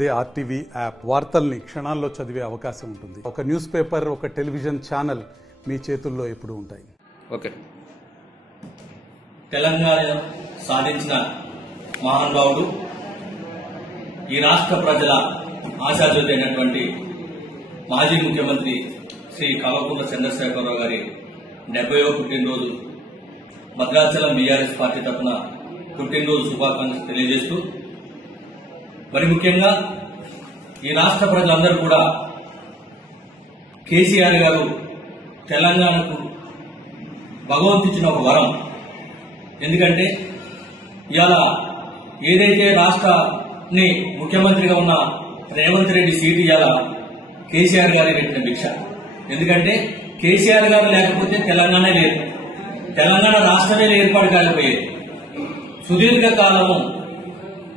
They RTV app వార్తల్ని క్షణాల్లో చదివే అవకాశం ఉంటుంది. ఒక న్యూస్ పేపర్, ఒక టెలివిజన్ ఛానల్ మీ చేతుల్లో ఎప్పుడూ ఉంటాయి. ఓకే. తెలంగాణ సాధించిన మహానుభావుడు, ఈ రాష్ట్ర ప్రజల ఆశాజ్యోతి అయినటువంటి మాజీ ముఖ్యమంత్రి శ్రీ కల్వకుంట్ల చంద్రశేఖరరావు గారి 70వ పుట్టినరోజు భద్రాచలం బీఆర్ఎస్ పార్టీ తరఫున పుట్టినరోజు శుభాకాంక్షలు తెలియజేస్తూ, మరి ముఖ్యంగా ఈ రాష్ట్ర ప్రజలందరూ కూడా కేసీఆర్ గారు తెలంగాణకు భగవంతిచ్చిన ఒక వరం. ఎందుకంటే ఇవాళ ఏదైతే రాష్ట్రాన్ని ముఖ్యమంత్రిగా ఉన్న రేవంత్ రెడ్డి సీటు ఇవాళ కేసీఆర్ గారి పెట్టిన భిక్ష. ఎందుకంటే కేసీఆర్ గారు లేకపోతే తెలంగాణ లేదు, తెలంగాణ రాష్ట్రమే ఏర్పాటు కాకపోయేది. సుదీర్ఘ కాలము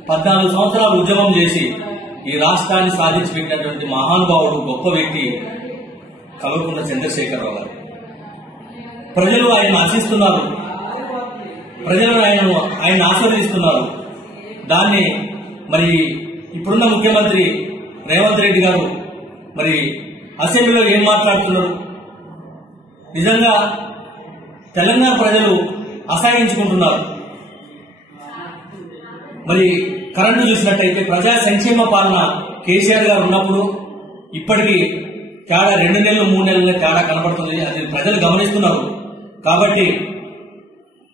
14 సంవత్సరాలు ఉద్యమం చేసి ఈ రాష్ట్రాన్ని సాధించి పెట్టినటువంటి మహానుభావుడు, గొప్ప వ్యక్తి కల్వకుంట్ల చంద్రశేఖరరావు గారు. ప్రజలు ఆయన ఆశిస్తున్నారు, ప్రజలు ఆయన ఆశీర్వదిస్తున్నారు. దాన్ని మరి ఇప్పుడున్న ముఖ్యమంత్రి రేవంత్ రెడ్డి గారు మరి అసెంబ్లీలో ఏం మాట్లాడుతున్నారు? నిజంగా తెలంగాణ ప్రజలు అసహించుకుంటున్నారు. మరి కరెంటు చూసినట్టయితే ప్రజా సంక్షేమ పాలన కేసీఆర్ గారు ఉన్నప్పుడు ఇప్పటికీ తేడా 2 నెలలు 3 నెలల తేడా కనబడుతుంది. అది ప్రజలు గమనిస్తున్నారు. కాబట్టి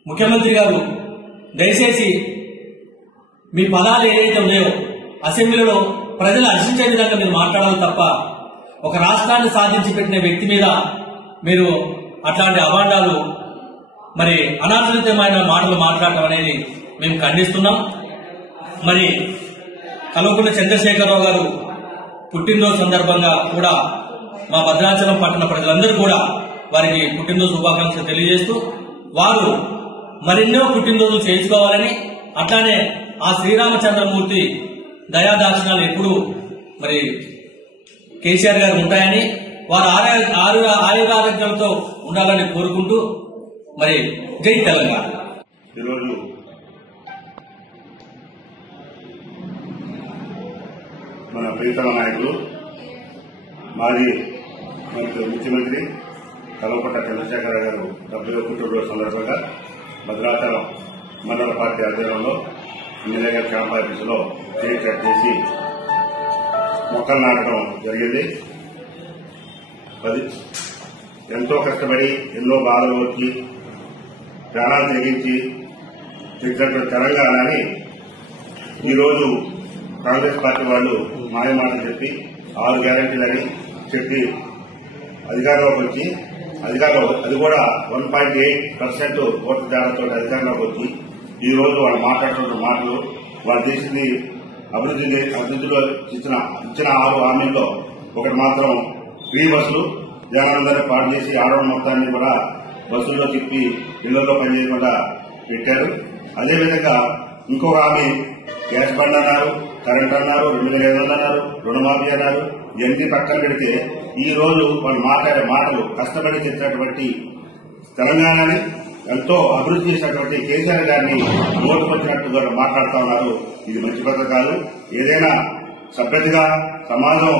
ముఖ్యమంత్రి గారు దయచేసి మీ పదాలు ఏదైతే ఉన్నాయో అసెంబ్లీలో ప్రజలు హర్షించే విధంగా మీరు మాట్లాడాలి తప్ప ఒక రాష్ట్రాన్ని సాధించి పెట్టిన వ్యక్తి మీద మీరు అట్లాంటి అభాండాలు, మరి అనాదరితమైన మాటలు మాట్లాడటం అనేది మేము ఖండిస్తున్నాం. మరి కల్వకుంట్ల చంద్రశేఖరరావు గారు పుట్టినరోజు సందర్భంగా కూడా మా భద్రాచలం పట్టణ ప్రజలందరూ కూడా వారికి పుట్టినరోజు శుభాకాంక్షలు తెలియజేస్తూ, వారు మరెన్నో పుట్టినరోజులు చేయించుకోవాలని, అట్లానే ఆ శ్రీరామచంద్రమూర్తి దయాదాక్షిణాలు ఎప్పుడు మరి కేసీఆర్ గారు ఉంటాయని, వారు ఆయురారోగ్యాలతో ఉండాలని కోరుకుంటూ మరి జై తెలంగాణ. ఈరోజు మన ప్రీతమ నాయకులు మాజీ ముఖ్యమంత్రి కల్వకుంట్ల చంద్రశేఖర గారు 70వ పుట్టినరోజు సందర్భంగా భద్రాచలం మండల పార్టీ ఆధ్వర్యంలో ఎమ్మెల్యే క్యాంప్ ఆఫీసులో కేక్ కట్ చేసి మొక్కలు నాటడం జరిగింది. ఎంతో కష్టపడి ఎన్నో బాధలు వచ్చి ప్రాణాలు తెగించి తెచ్చినటువంటి తెలంగాణని ఈరోజు కాంగ్రెస్ పార్టీ వాళ్ళు మాయమాటలు చెప్పి 6 గ్యారెంటీలని చెప్పి అధికారంలోకి వచ్చి అది కూడా 1.8% ఓట్ల తేడాతో అధికారంలోకి వచ్చి ఈ రోజు వాళ్ళు మాట్లాడుతున్న మాటలు, వాళ్ళు చేసింది అభివృద్ధిలో ఇచ్చిన 6 హామీల్లో ఒకటి మాత్రం ఫ్రీ బస్సులు జనాలందరూ పాటు చేసి ఆడవాళ్ళ మొత్తాన్ని కూడా బస్సుల్లో తిప్పి ఇళ్లలో పనిచేయకుండా పెట్టారు. అదేవిధంగా ఇంకొక హామీ గ్యాస్ బండ్ అన్నారు, కరెంట్ అన్నారు, 2500 అన్నారు, రుణమాఫీ అన్నారు. ఇవన్నీ పక్కన పెడితే ఈ రోజు వాళ్ళు మాట్లాడే మాటలు, కష్టపడి తెచ్చినటువంటి తెలంగాణని ఎంతో అభివృద్ధి చేసినటువంటి కేసీఆర్ గారిని నోటుకొచ్చినట్టుగా మాట్లాడుతూ ఉన్నారు. ఇది మంచి పద్ధతి కాదు. ఏదైనా సభ్యతగా సమాజం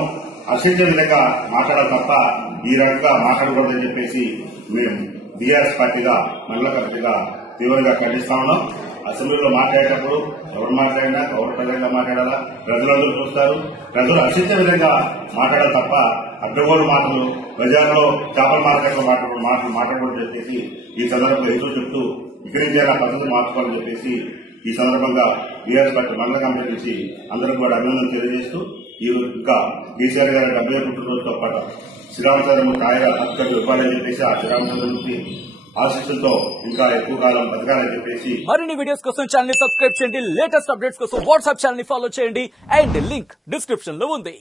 హర్షించే విధంగా మాట్లాడాలి తప్ప ఈ రకంగా మాట్లాడకూడదని చెప్పేసి మేము బీఆర్ఎస్ పార్టీగా, మండల కమిటీగా తీవ్రంగా ఖండిస్తా ఉన్నాం. అసెంబ్లీలో మాట్లాడేటప్పుడు ఎవరు మాట్లాడినా ఎవరు ప్రజంగా మాట్లాడాలా, ప్రజలందరూ చూస్తారు. ప్రజలు హర్షించే విధంగా మాట్లాడాలి తప్ప అడ్డగోలు మాటలు, బజార్లో చేపల మార్కెట్లో మాట్లాడకూడదు చెప్పేసి ఈ సందర్భంగా ఎదురు చెప్తూ విక్రయించేలా పద్ధతి మార్చుకోవాలని చెప్పేసి ఈ సందర్భంగా బీఆర్ఎస్ పార్టీ మండల కమిటీ నుంచి అందరూ కూడా అభినందనలు తెలియజేస్తూ, ఇంకా కేసీఆర్ గారి 70వ పుట్టినరోజుతో పాటు శ్రీరామచంద్రమూర్తి ఆయన హక్కులు ఇవ్వాలని చెప్పేసి ఆ శ్రీరామచంద్రమూర్తి ఆశీస్సులతో ఇంకా ఎక్కువ కాలం బతకాలని చెప్పేసి మరిన్ని వీడియోస్ కోసం ఛానల్ ని సబ్స్క్రైబ్ చేయండి. లేటెస్ట్ అప్డేట్స్ కోసం వాట్సాప్ ఛానల్ ని ఫాలో చేయండి. అండ్ లింక్ డిస్క్రిప్షన్ లో ఉంది.